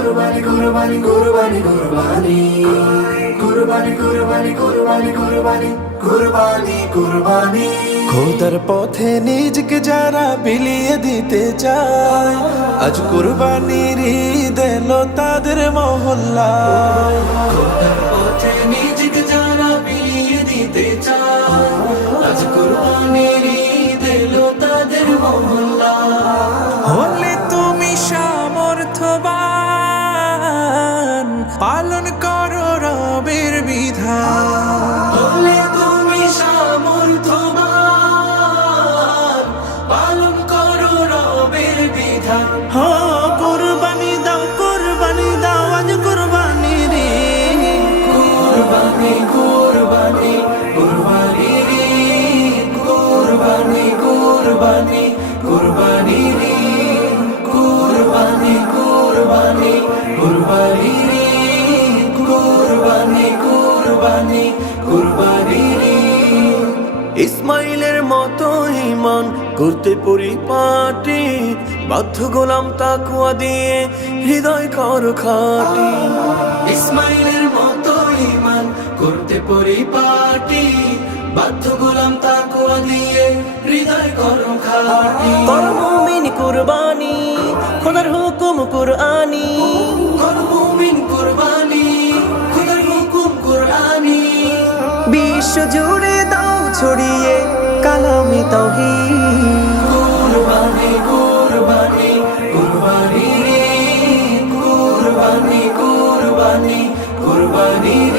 কুরবানি কুরবানি কুরবানি কুরবানি কুরবানি কুরবানি কুরবানি কুরবানি কুরবানি কুরবানি খোদার পথে নিজকে যারা বিলিয়ে দিতে চায়, আজ কুরবানির ঈদ এলো তাদের মহল্লায়। খোদার পথে নিজকে যারা বিলিয়ে দিতে চায়, আজ কুরবানির ঈদ এলো তাদের মহল্লায়। হলে তুমি সামর্থ্যবান, পালন করো রবের বিধান। হলে তুমি সামর্থ্যবান, পালন করো রবের বিধান। কুরবানি দাও আজ কুরবানির ঈদ। কুরবানি কুরবানি কুরবানির ঈদ, কুরবানি কুরবানি কুরবানির ঈদ, কুরবানি কুরবানি কুরবানির ঈদ, কুরবানি কুরবানি কুরবানির ঈদ। ইসমাইলের মতো ঈমান করতে পরিপাটি, বাধ্য গোলাম তাকওয়া দিয়ে হৃদয় কর খাটি। ইসমাইলের মতো ঈমান করতে পরিপাটি, বাধ্য গোলাম তাকওয়া দিয়ে হৃদয় করো খাটি। কর মুমিন কুরবানি, খোদার হুকুম কুরআনি। কর মুমিন কুরবানি, খোদার হুকুম কুরআনি। বিশ্ব জুড়ে দাও ছড়িয়ে কালামে তাওহীদ। কুরবানি কুরবানি কুরবানির ঈদ, কুরবানি কুরবানি কুরবানির